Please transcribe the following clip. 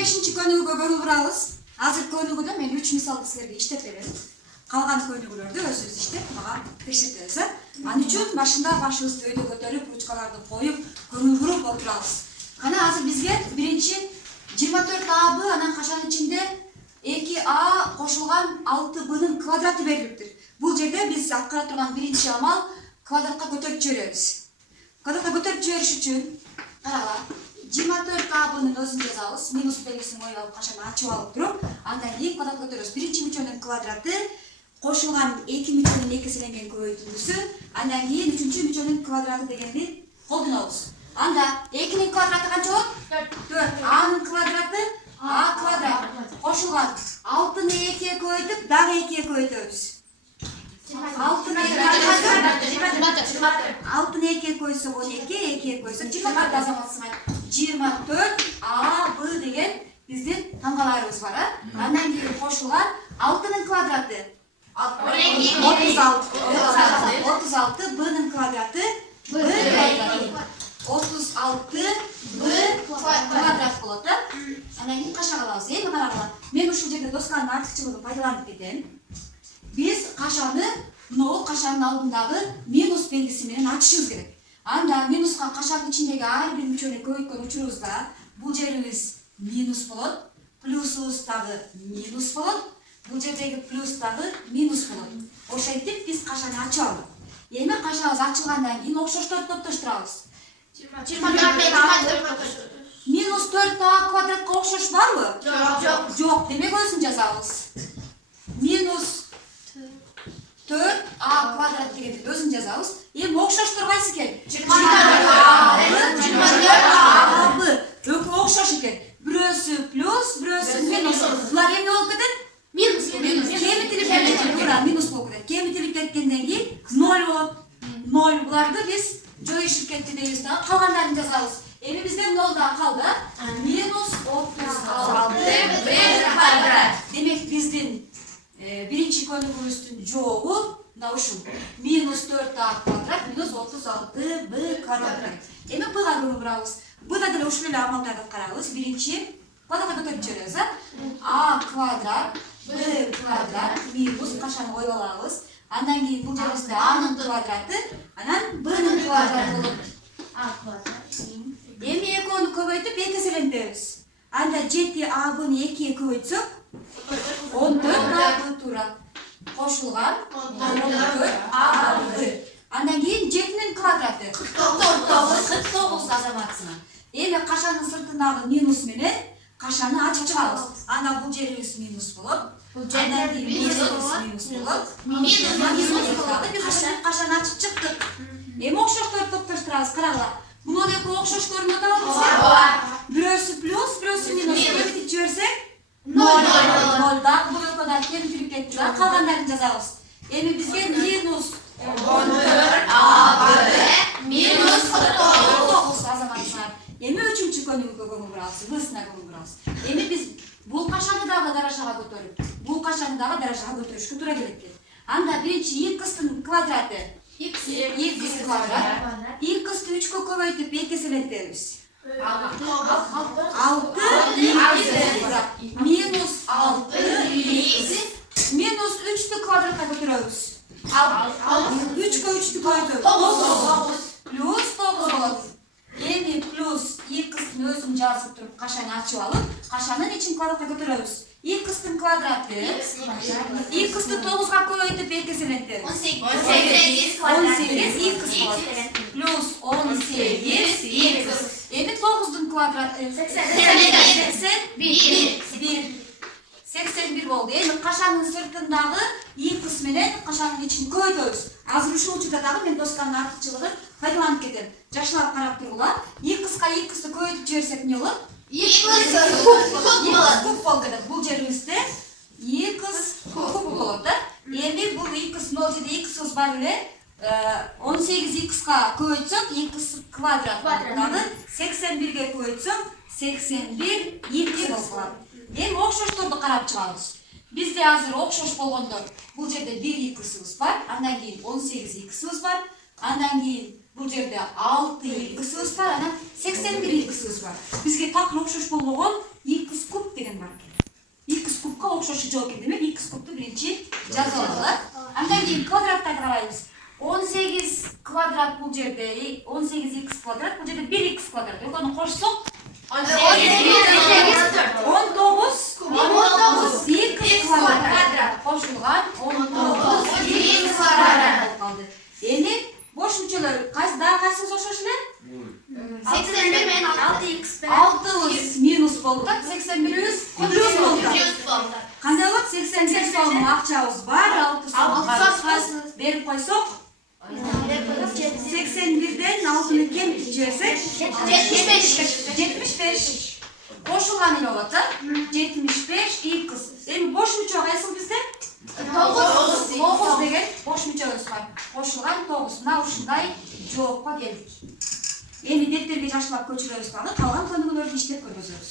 5-ci könügüge көңүл бурабыз. Азыр könügüдө мен 3 мисалды силерге иштеп берем. Калган könügülөрдү өзүбүз иштеп, мага текшертебиз. Анын үчүн башында башыбызды өйдө көтөрүп, ручкаларды коюп, көңүл буруп отурабыз. Кана азыр бизге биринчи 24А Б анан кашанын ичинде 2А кошулган 6Б'нын квадраты берилиптир. Бул жерде биз аткара турган биринчи амал квадратка көтөрүп жиберебиз. Квадратка көтөрүп жибериш үчүн карагыла 24А Б'нын өзүн жазабыз. Минус белгисин коюп алып, кашаны ачып алып туруп, андан кийин квадратка көтөрөбүз. Биринчи мүчөнүн квадраты кошулган 2 мүчөнүн экиселенген көбөйтүүсү, андан кийин 3-чү мүчөнүн квадраты дегенди колдонобуз. Анда 2-нин квадраты канча болот? 4. A'нын квадраты А квадрат кошулган 6-ны 2-ге көбөйтүп, дагы 2-ге көбөйтөбүз. 6-ны 2-ге көбөйтсөк 12, 2-ге көбөйтсөк 24 азаматсыңар. 24 А Б деген биздин таңгаларыбыз бар. Андан кийин кошулган 6-нын квадраты 36 Б'нын квадраты 36 Б квадрат болот. Анан кийин каша кылабыз. Эми карагыла. Мен ушул жерде досканын артыкчылыгын пайдаланып кетем. Биз кашаны мынау кашанын алдындагы минус белгиси менен ачышыбыз керек. Анда минуска кашанын ичиндеги ар бир мүчөнү көбөйткөн учурубузда бул жерибиз минус болот, плюсубуз дагы минус болот, бул жердеги плюс дагы минус болот. Ошентип биз кашаны ачып алдык. Эми кашабыз ачылгандан кийин окшошторду топтоштурабыз. Минус 4А квадратка окшош барбы? Жок. Демек өзүн жазабыз. Минус 4А квадрат дегенди өзүн жазабыз. Эми окшоштор кайсы экен? 24А Б. Экөө окшош экен. Бирөөсү плюс, бирөөсү минус. Булар эмне болуп кетет? Минус. Кемитилип кетет. Минус болуп кетет. Кемитилип кеткенден кийин 0 болот. 0 буларды биз жоюшуп кетти дейбиз да. Калгандарын жазабыз. Эми бизде 0 да калды. Минус 36 Б квадрат. Демек биздин биринчи көнүгүбүздүн жообу мына ушул. Минус 4А квадрат минус 36 Б квадрат. Эми Б'га көңүл бурабыз. Б'да деле ушул эле амалдарды аткарабыз. Биринчи квадратка көтөрүп жиберебиз. А квадрат Б квадрат минус кашаны коюп алабыз. Андан кийин бул жерибизде A'нын квадраты, анан Б'нын квадраты болот. А квадрат. Эми экөөнү көбөйтүп экеселентебиз. Анда 7А Б'ны 2-ге көбөйтсөк 14А Б турат. Кошулган 14А Б. Андан кийин 7-нин квадраты 49 азаматсына. Эми кашанын сыртындагы минус менен кашаны ачып чыгабыз. Анда бул жерибиз минус болот. Андан кийин минус болот. Минус болот. Биз кашаны ачып чыктык. Эми окшошторду топтоштурабыз. Карагыла. Муну экөө окшош көрүнүп атабызбы? Бирөөсү плюс, бирөөсү минус. Кемитип жиберсек 0. Дагы бул экөөдөн кемитип кетти. Калгандарын жазабыз. Эми бизге минус 14А Б минус 49 азаматсыңар. Эми 3-чү көнүгүүгө көңүл бурабыз. Б'сына көңүл бурабыз. Эми биз бул кашаны дагы даражага көтөрүп, бул кашаны дагы даражага көтөрүшкө туура келет экен. Анда биринчи x'тын квадраты x квадрат. X'ты 3-кө көбөйтүп экеселентебиз. 6 минус 6x минус 3-тү квадратка көтөрөбүз. 3-кө 3-тү көбөйтөбүз. 9 плюс 9 болот. Эми плюс x'тын өзүн жазып туруп кашаны ачып алып, кашанын ичин квадратка көтөрөбүз. X'тын квадраты x'ты 9га көбөйтүп экеселентебиз. 18x болот. Плюс 18x. Эми 9-дун квадраты 81 болду. Эми кашанын сыртындагы x менен кашанын ичин көбөйтөбүз. Азыр ушул учурда дагы мен досканын артыкчылыгын пайдаланып кетем. Жакшылап карап тургула. X'ка x'ты көбөйтүп жиберсек эмне болот? X куб болуп кетет. Бул жерибизде x куб болот да. Эми бул x 0 жерде x'ыбыз бар эле. 18x'ка көбөйтсөк x квадрат дагы 81ге көбөйтсөк 81 x болуп калат. Эми окшошторду карап чыгабыз. Бизде азыр окшош болгондор бул жерде 1x'ыбыз бар, андан кийин 18x'ыбыз бар, андан кийин Бул жерде 6 x-ыбыз бар, анан 81 x-ыбыз бар. Бизге такыр окшош болгон x куб деген бар экен. X кубка окшош жок экен, демек x кубту биринчи жазып алалы. Андан кийин квадраттарды карайбыз. 18 квадрат бул жерде 18x квадрат, бул жерде 1x квадрат. Экөөнү кошсок 19 x квадрат кошулган 19 x квадрат болуп калды. Эми бош мүчөлөр кайсыбыз окшош эле? 81 менен 6x 6 минус болуп атат, 81 плюс болуп атат. Кандай болот? 81 сомдук акчабыз бар, 6 сомдук берип койсок 81ден 6-ны кемитип жиберсек 75 кошулган эле болот, 75 x. Эми бош мүчө кайсыл бизде? 9 деген бош мүчөбүз бар. Кошулган 9. Мына ушундай жоопко келдик. Эми дептерге жашылап көчүрөбүз дагы, калган көнүгүүлөрдү иштеп көргөзөбүз.